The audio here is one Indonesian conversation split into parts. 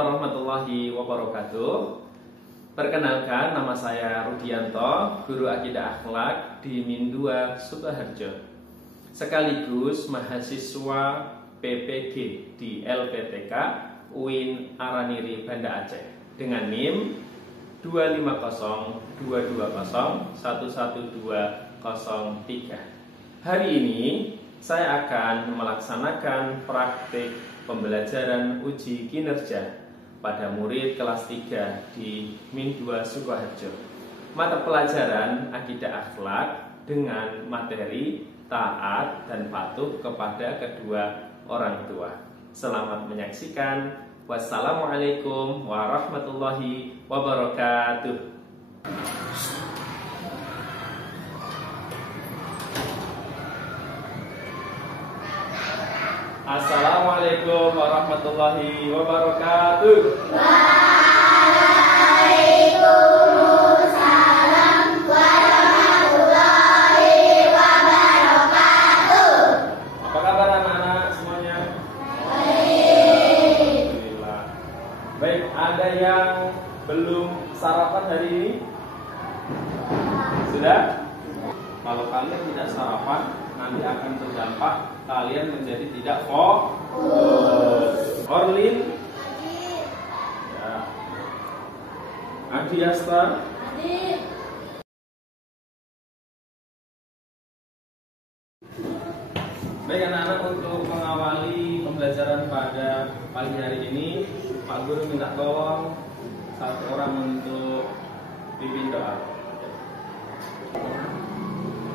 warahmatullahi wabarakatuh. Perkenalkan, nama saya Rudianto, guru akidah akhlak di Min 2 Sukoharjo, sekaligus mahasiswa PPG di LPTK UIN Araniri Banda Aceh dengan NIM 25022011203. Hari ini saya akan melaksanakan praktik pembelajaran uji kinerja pada murid kelas 3 di Min 2 Sukoharjo. Mata pelajaran akidah akhlak dengan materi taat dan patuh kepada kedua orang tua. Selamat menyaksikan. Wassalamualaikum warahmatullahi wabarakatuh. Assalamualaikum warahmatullahi wabarakatuh. Waalaikumsalam warahmatullahi wabarakatuh. Apa kabar anak-anak semuanya? Baik. Alhamdulillah. Baik, ada yang belum sarapan hari ini? Sudah? Kalau kalian tidak sarapan, nanti akan terdampak kalian menjadi tidak fokus. Orlin, ya. Adiasta, baik anak-anak, untuk mengawali pembelajaran pada pagi hari ini, Pak Guru minta tolong satu orang untuk pimpin doa.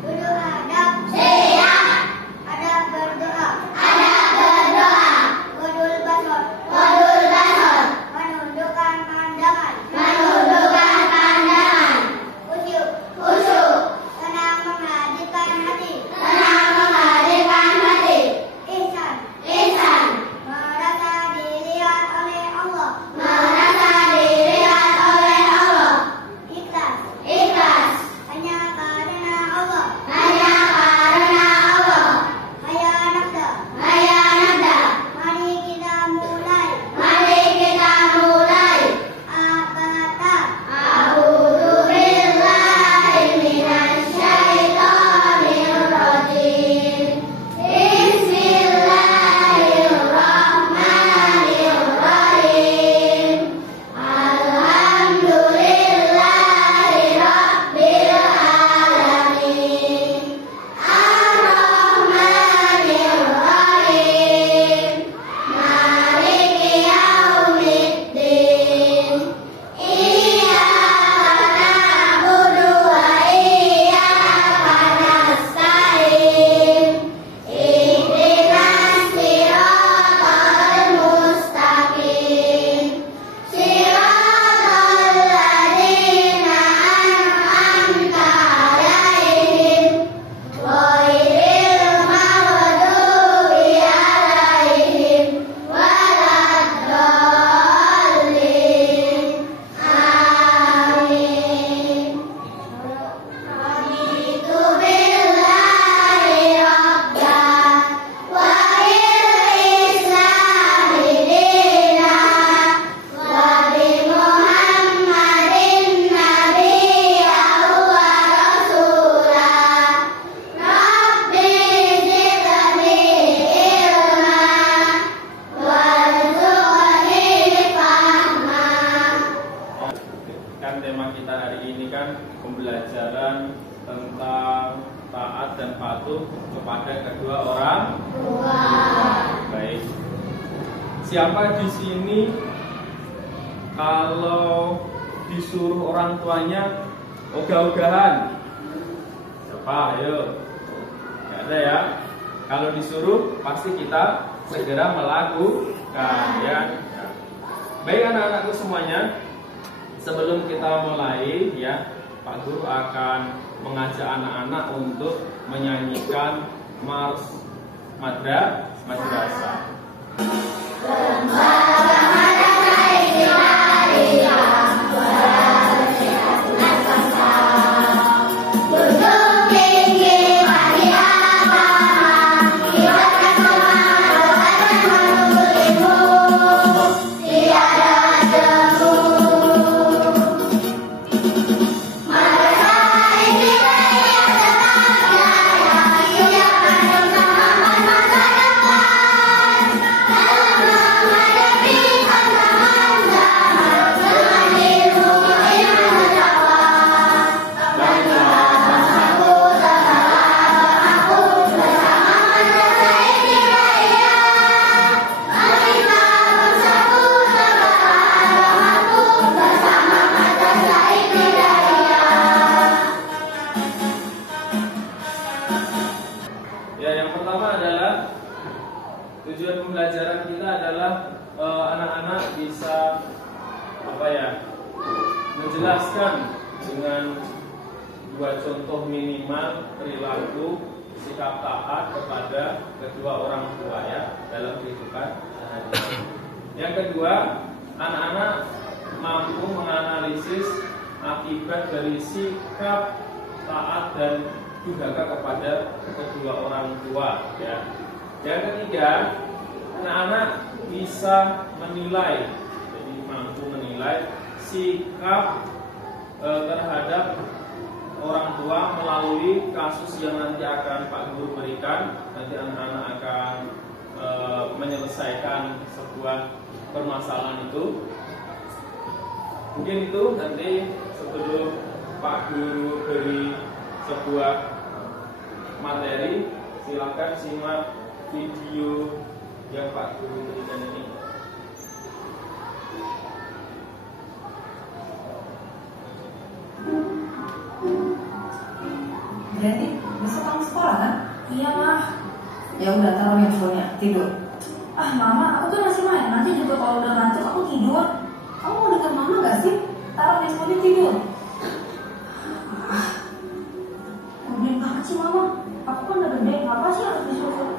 Guru adab siap. Adab berdoa. Adab berdoa. Wadul basor. Wadul basor. Menundukkan pandangan. Menundukkan pandangan. Khusyuk. Khusyuk. Tenang menghadirkan hati. Tenang menghadirkan hati. Ihsan. Ihsan. Merasa dilihat oleh Allah. Merasa dilihat oleh Allah. Ikhlas. Ikhlas. Hanya karena Allah. Hanya karena Allah. Hayya nabda. Hayya nabda. Mari kita mulai. Mari kita mulai. Abata. A'udzu billahi minasyaitonir rajim. Bismillahirrahmanirrahim. Alhamdulillahi rabbil alamin. Ar-Rahmanir Rahim. Maliki yaumiddin. Iyyaka na'budu wa iyyaka nasta'in. Ihdinas siratal mustaqim. Siratal ladzina an'amta 'alaihim ghairil maghdubi 'alaihim waladdallin. Amin. Raditu billahi rabban wa bil islami dinan wa bi Muhammadin nabiyyan wa rasulah. Rabbi zidni ilman warzuqni fahma. Kan tema kita hari ini kan pembelajaran tentang taat dan patuh kepada kedua orang. Baik. Siapa di sini kalau disuruh orang tuanya ogah-ogahan? Siapa? Ayo. Gak ada ya. Kalau disuruh pasti kita segera melakukan ya. Baik anak-anakku semuanya, sebelum kita mulai ya, Pak Guru akan mengajak anak-anak untuk menyanyikan Mars Madrasah. Tiada Tujuan pembelajaran kita adalah anak-anak bisa menjelaskan dengan dua contoh minimal perilaku sikap taat kepada kedua orang tua ya dalam kehidupan sehari-hari. Yang kedua, anak-anak mampu menganalisis akibat dari sikap taat dan durhaka kepada kedua orang tua ya. Yang ketiga, anak-anak bisa menilai, jadi mampu menilai sikap terhadap orang tua melalui kasus yang nanti akan Pak Guru berikan. Nanti anak-anak akan menyelesaikan sebuah permasalahan itu. Mungkin itu nanti sebelum Pak Guru beri sebuah materi, silakan simak video yang Pak Guru berikan ini. Berarti besok kamu sekolah kan? Iya mah. Ya udah taruh handphonenya, tidur. Ah mama, aku kan masih main. Nanti juga kalau udah ngantuk aku tidur. Kamu mau dekat mama gak sih? Taruh handphonenya, tidur. Ngobrolin banget sih mama. Aku kan udah gede, ngapa sih harus disuruh?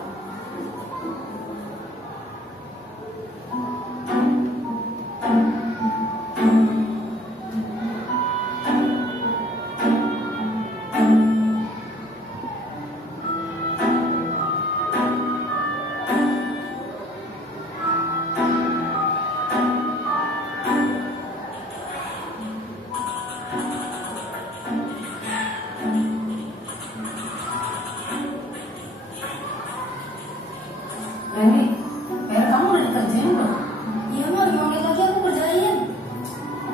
Reni, kamu udah dikerjain belum? Iya mah, 5 menit lagi aku kerjain.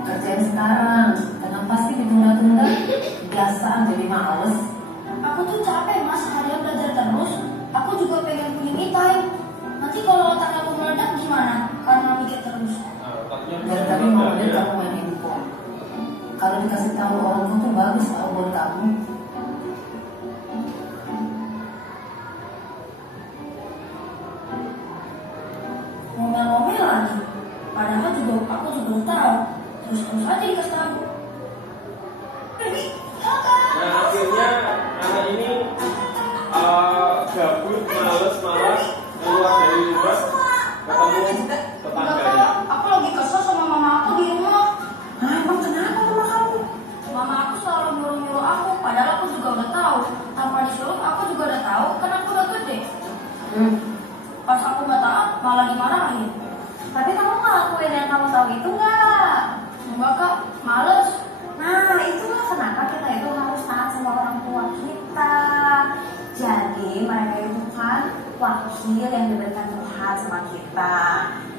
Kerjain sekarang, kenapa sih ditunda-tunda? Biasa jadi males. Aku tuh capek mas, harian belajar terus. Aku juga pengen punya me time. Nanti kalau otak aku meledak gimana? Karena mikir terus. Biar tadi mau lihat kamu main handphone. Kalau dikasih tahu orang tua tuh bagus tau buat kamu. Ngomel-ngomel lagi. Padahal juga aku juga tahu. Terus aja dikasih tahu. Pergi, kakak. Nah akhirnya anak ini gabut, males, malah keluar dari rumah ketemu tetangganya. Aku lagi kesel sama mama aku di rumah. Hah, emang kenapa sama kamu? Mama aku selalu nyuruh-nyuruh aku, padahal aku juga udah tahu. Tanpa disuruh, aku juga udah tahu, karena aku udah gede. Pas aku nggak taat, malah dimarahin. Tapi kamu ngelakuin yang kamu tahu itu nggak? Enggak kak, males. Nah, itulah kenapa kita itu harus taat sama orang tua kita. Jadi mereka itu kan wakil yang diberikan Tuhan sama kita.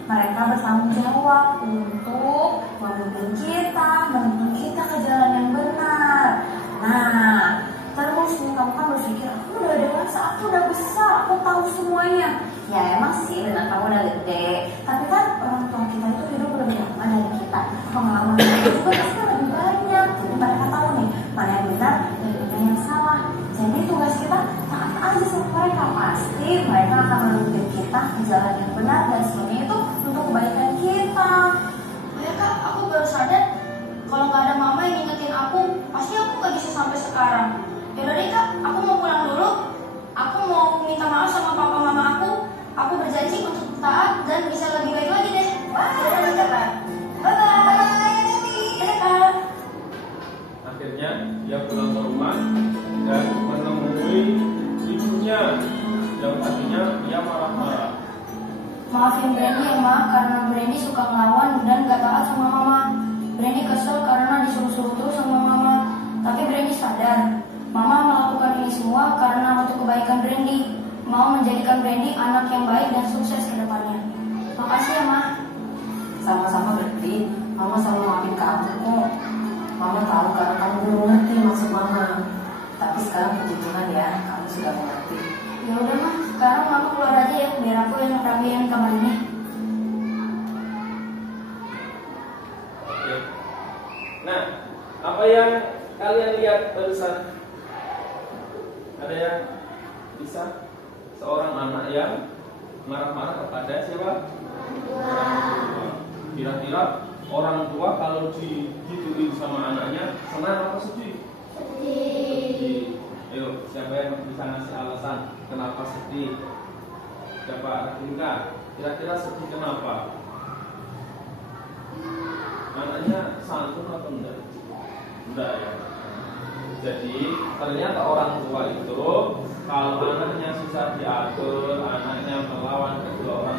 Mereka bertanggung jawab untuk membimbing kita, menuntun kita ke jalan yang benar. Nah, terus nih kamu kan berpikir, aku udah dewasa, aku udah besar, aku tahu semuanya. Ya emang sih, dengan kamu udah gede. Tapi kan orang tua kita itu hidup lebih lama dari kita. Pengalaman mereka juga pasti lebih banyak. Jadi mereka tahu nih, mana yang benar dan mana yang salah. Jadi tugas kita taat aja sama mereka. Pasti mereka akan menuntun kita ke jalan yang benar dan semuanya itu untuk kebaikan kita. Ya kak, aku baru sadar kalau nggak ada mama yang ngingetin aku, pasti aku nggak bisa sampai sekarang. Yaudah deh kak, aku mau pulang dulu. Aku mau minta maaf sama papa mama aku. Aku berjanji untuk taat dan bisa lebih baik lagi deh. Yaudah deh kak. Bye bye. Dadah kak. Akhirnya dia pulang ke rumah dan menemui ibunya yang tadinya dia marah-marah. Maafin Brandy ya ma, karena Brandy suka ngelawan dan gak taat sama mama. Brandy kesel karena disuruh-suruh terus sama mama. Tapi Brandy sadar, mama melakukan ini semua karena untuk kebaikan Brandy. Mau menjadikan Brandy anak yang baik dan sukses ke depannya. Makasih ya ma. Sama-sama berarti mama selalu maafin kamu kok. Mama tahu karena kamu belum ngerti maksud mama. Tapi sekarang puji Tuhan ya, kamu sudah mengerti. Ya udah ma, sekarang mama keluar aja ya, biar aku yang rapiin kamar ini. Oke. Nah, apa yang kalian lihat barusan? Ada yang bisa? Seorang anak yang marah-marah kepada siapa? Orang tua. Kira-kira orang tua kalau digituin sama anaknya senang apa sedih? Sedih. Ayo, siapa yang bisa ngasih alasan kenapa sedih? Siapa? Tingkat. Kira-kira sedih kenapa? Anaknya santun atau enggak? Enggak ya. Jadi ternyata orang tua itu kalau anaknya susah diatur, anaknya melawan kedua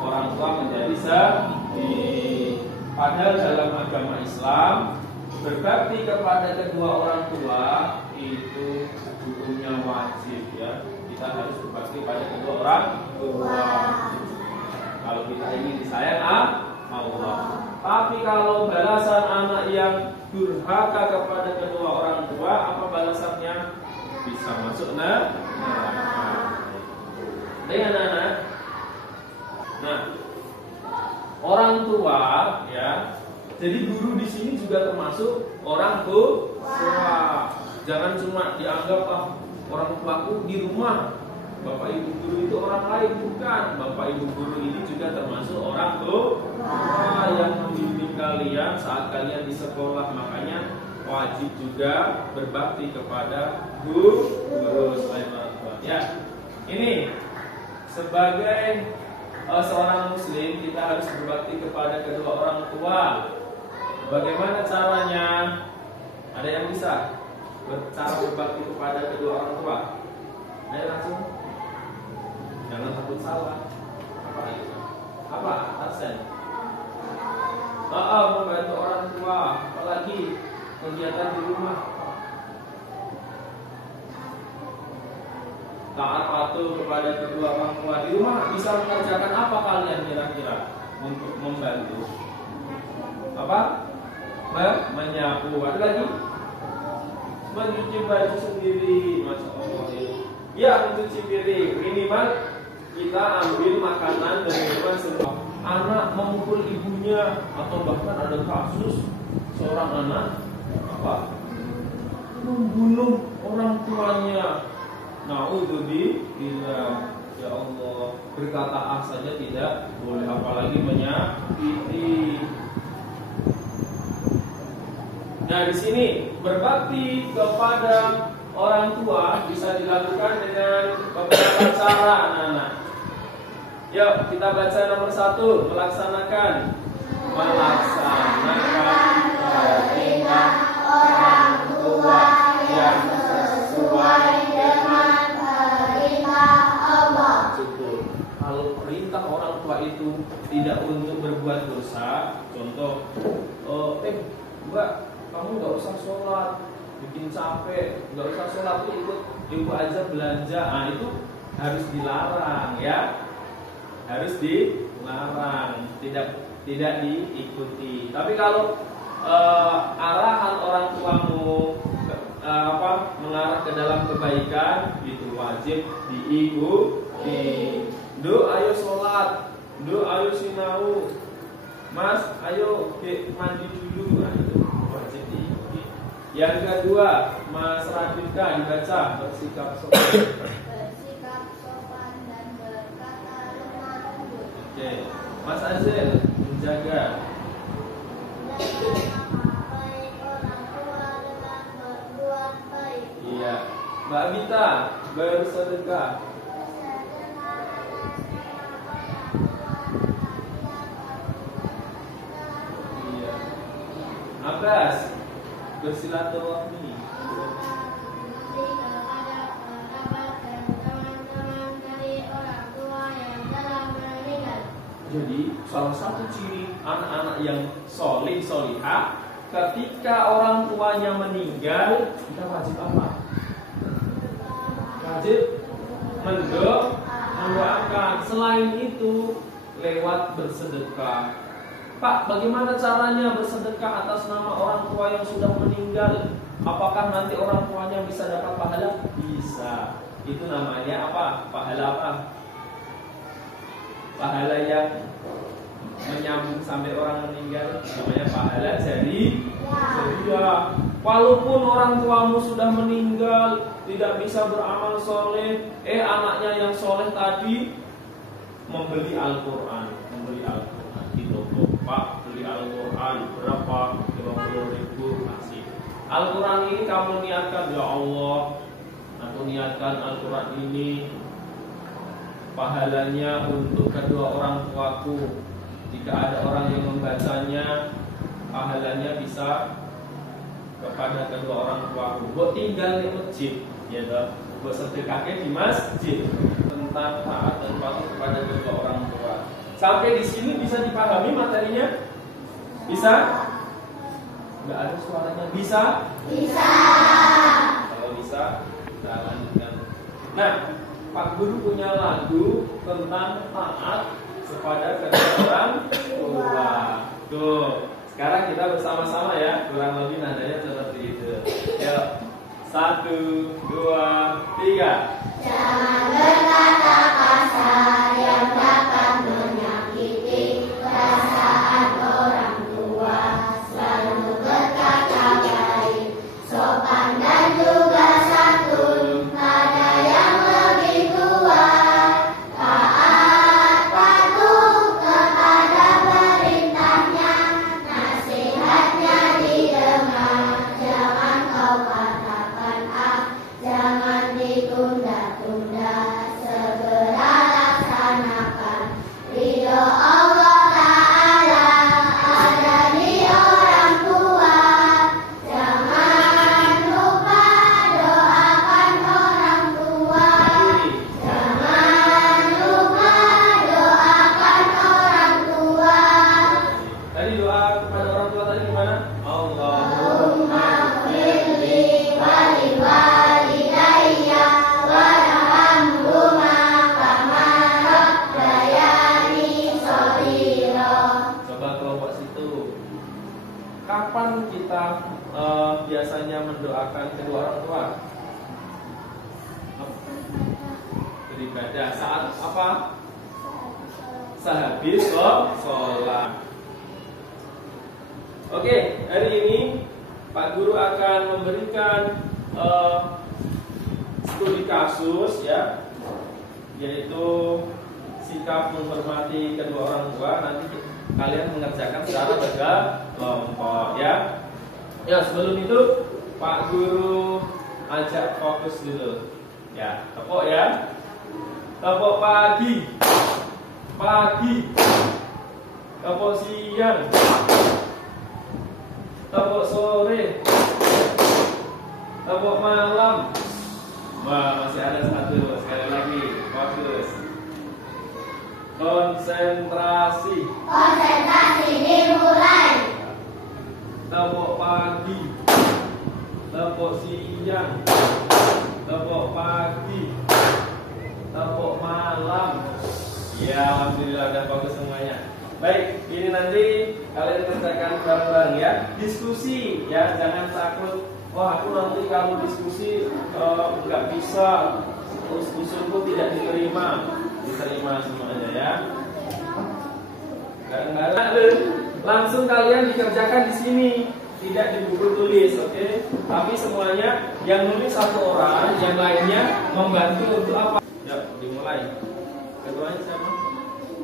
orang tua menjadi sedih. Padahal dalam agama Islam berbakti kepada kedua orang tua itu hukumnya wajib ya. Kita harus berbakti pada kedua orang tua. Kalau kita ingin disayang Allah. Tapi kalau balasan anak yang durhaka kepada kedua orang tua, apa balasannya? Bisa masuk neraka. Dengan anak. Nah, orang tua ya. Jadi guru di sini juga termasuk orang tua. Jangan cuma dianggap orang tuaku di rumah. Bapak ibu guru itu orang lain, bukan. Bapak ibu guru ini juga termasuk orang tua yang membimbing kalian saat kalian di sekolah. Makanya wajib juga berbakti kepada guru selain orang tua. Ya, ini sebagai seorang muslim kita harus berbakti kepada kedua orang tua. Bagaimana caranya? Ada yang bisa cara berbakti kepada kedua orang tua? Ayo langsung. Jangan takut salah. Apa? Absen. Membantu orang tua, apalagi kegiatan di rumah. Taat patuh kepada kedua orang tua di rumah. Bisa mengerjakan apa kalian kira-kira untuk membantu? Apa? Menyapu. Ada lagi? Mencuci baju sendiri. Masya Allah. Ya, mencuci piring. Minimal kita ambil makanan dan minuman semua. Anak memukul ibunya atau bahkan ada kasus seorang anak membunuh orang tuanya. Naudzubillah. Ya Allah, berkata saja tidak boleh, apalagi menyakiti. Nah, di sini berbakti kepada orang tua bisa dilakukan dengan beberapa cara, anak-anak. Yuk, kita baca nomor 1, melaksanakan perintah orang tua yang sesuai dengan perintah Allah. Cukup. Kalau perintah orang tua itu tidak untuk berbuat dosa, contoh, Mbak, kamu nggak usah sholat, bikin capek, nggak usah sholat, ikut ibu aja belanja. Nah, itu harus dilarang ya. Harus dilarang, tidak diikuti. Tapi kalau arahan orang tuamu mengarah ke dalam kebaikan, itu wajib diikuti. Ayo sholat, ayo sinau, Mas, ayo mandi dulu. Nah, itu wajib diikuti. Yang kedua, Mas Radita dibaca bersikap sopan. Oke, Mas Azil menjaga. Iya, Mbak Abita bersedekah. Iya, Abbas bersilaturahmi. Jadi salah satu ciri anak-anak yang solihah, ketika orang tuanya meninggal, kita wajib apa? Wajib mendoakan. Selain itu, lewat bersedekah. Pak, bagaimana caranya bersedekah atas nama orang tua yang sudah meninggal? Apakah nanti orang tuanya bisa dapat pahala? Bisa. Itu namanya apa? Pahala apa? Pahala yang menyambung sampai orang meninggal, namanya pahala jariah. Walaupun orang tuamu sudah meninggal, tidak bisa beramal soleh, anaknya yang soleh tadi membeli Al-Quran, di toko. Pak, beli Al-Quran berapa? 20.000 kasih. Al-Quran ini kamu niatkan, ya Allah, aku niatkan Al-Quran ini pahalanya untuk kedua orang tuaku. Jika ada orang yang membacanya, pahalanya bisa kepada kedua orang tuaku. Buat tinggal di masjid, ya toh. Buat sedekahnya di masjid. Tentang taat dan patuh kepada kedua orang tua. Sampai di sini bisa dipahami materinya? Bisa? Nggak ada suaranya. Bisa? Bisa. Kalau bisa, kita lanjutkan. Nah, Pak Guru punya lagu tentang taat kepada kedua orang tua. Tuh, sekarang kita bersama-sama ya, kurang lebih nadanya seperti itu. Yuk, 1, 2, 3. Jangan berkata kasar yang dapat menyakiti perasaan orang tua. Selalu berkata baik, sopan dan juga santun pada yang lebih tua. Taat patuh kepada perintahnya, nasihatnya didengar. Jangan kau katakan jangan ditunda-tunda, segera laksanakan. Ridho Allah Ta'ala ada di orang tua. Jangan lupa doakan orang tua. Jangan lupa doakan orang tua. Tadi doa kepada orang tua tadi gimana? Allahumma firli waliwalidayya warhamhuma kama rabbayani shaghira. Coba kelompok situ. Kapan kita biasanya mendoakan kedua orang tua? Beribadah. Saat apa? Sehabis sholat. Oke, hari ini Pak Guru akan memberikan studi kasus ya, yaitu sikap menghormati kedua orang tua. Nanti kalian mengerjakan secara berkelompok ya. Ya, sebelum itu Pak Guru ajak fokus dulu. Ya, tepuk ya. Tepuk pagi. Tepuk siang. Tepuk sore. Tepuk malam. Wah, masih ada satu. Sekali lagi, fokus. Konsentrasi. Konsentrasi dimulai. Tepuk pagi. Tepuk siang. Tepuk pagi. Tepuk malam. Ya, alhamdulillah udah fokus semuanya. Baik, ini nanti kalian kerjakan bareng-bareng ya. Diskusi ya, jangan takut. Wah, aku nanti kalau diskusi nggak bisa, usulku tidak diterima. Diterima semuanya ya. Nggak langsung kalian dikerjakan di sini, tidak di buku tulis, oke? Tapi semuanya yang nulis satu orang, yang lainnya membantu untuk apa? Ya, dimulai. Ketuanya siapa?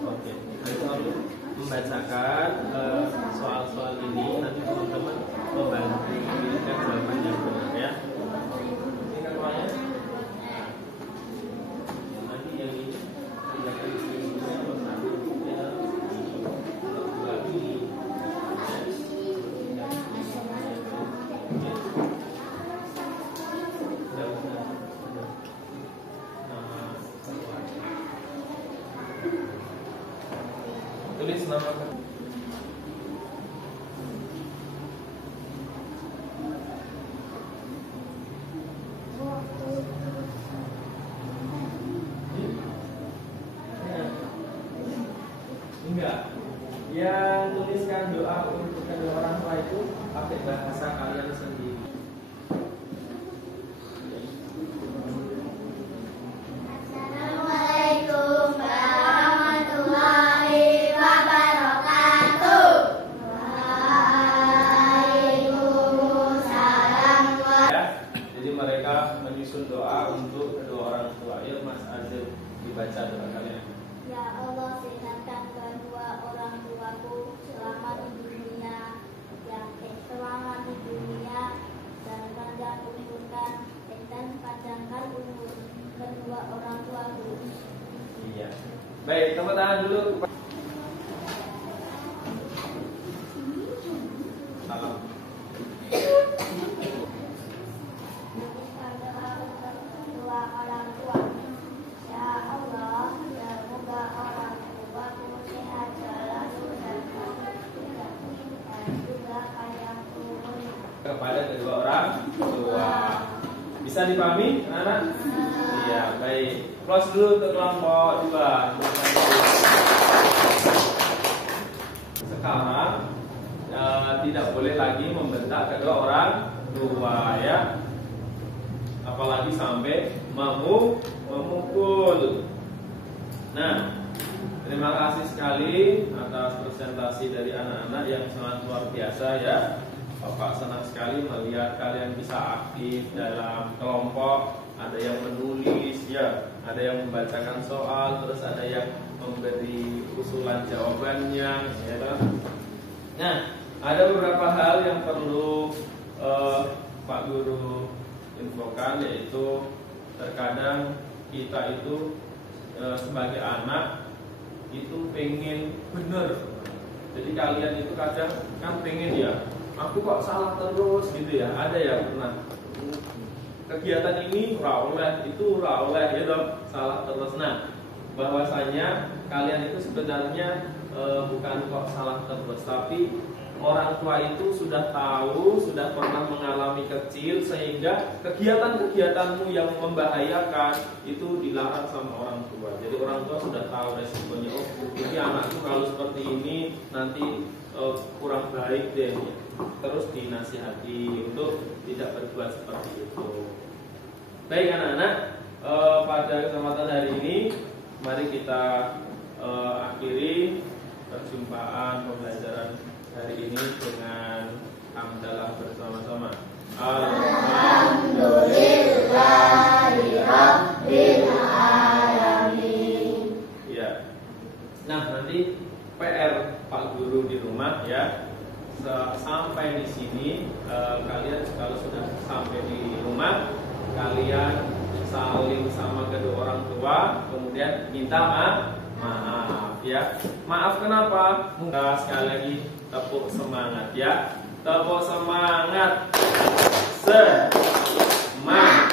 Oke, kita membacakan soal-soal ini, nanti teman-teman membantu memberikan jawaban yang benar ya. Ini ketuanya. Nanti yang ini tindakan diskusinya bersatu ya. Lagi. Tulis nama. Enggak. Yang tuliskan doa untuk kedua orang tua itu pakai bahasa kalian sendiri. Assalamualaikum warahmatullahi wabarakatuh. Waalaikumsalam. Ya, jadi mereka menyusun doa untuk kedua orang tua. Yuk Mas Azil dibaca doa kalian. Ya Allah Baik, tepuk tangan dulu. Salam. Kedua orang tua. Ya Allah, semoga orang tuaku sehat selalu dan juga kaya umur. Kepada kedua orang tua. Bisa dipahami, anak? Iya, baik. Close dulu untuk kelompok 2. Sekarang tidak boleh lagi membentak kedua orang tua, ya. Apalagi sampai memukul. Nah, terima kasih sekali atas presentasi dari anak-anak yang sangat luar biasa, ya. Bapak senang sekali melihat kalian bisa aktif dalam kelompok. Ada yang menulis, ya, ada yang membacakan soal, terus ada yang memberi usulan jawabannya, ya. Nah, ada beberapa hal yang perlu Pak Guru infokan, yaitu terkadang kita itu sebagai anak itu pengen bener. Jadi kalian itu kadang kan pengen, ya, aku kok salah terus gitu, ya. Ada ya pernah kegiatan ini oleh itu oleh gitu, salah terus. Nah, bahwasanya kalian itu sebenarnya bukan kok salah terus, tapi orang tua itu sudah tahu, sudah pernah mengalami kecil, sehingga kegiatan-kegiatanmu yang membahayakan itu dilarang sama orang tua. Jadi orang tua sudah tahu resikonya. Oh, jadi anakku kalau seperti ini nanti kurang baik deh. Terus dinasihati untuk tidak berbuat seperti itu. Baik anak-anak, pada kesempatan hari ini mari kita akhiri perjumpaan pembelajaran hari ini dengan hamdalah bersama-sama. Alhamdulillahirabbil alamin. Ya. Nah, nanti PR Pak Guru di rumah, ya. Sampai di sini kalian kalau sudah sampai di rumah, kalian saling sama kedua orang tua, kemudian minta maaf, ya. Maaf kenapa? Sekali lagi tepuk semangat, ya. Tepuk semangat. Semangat.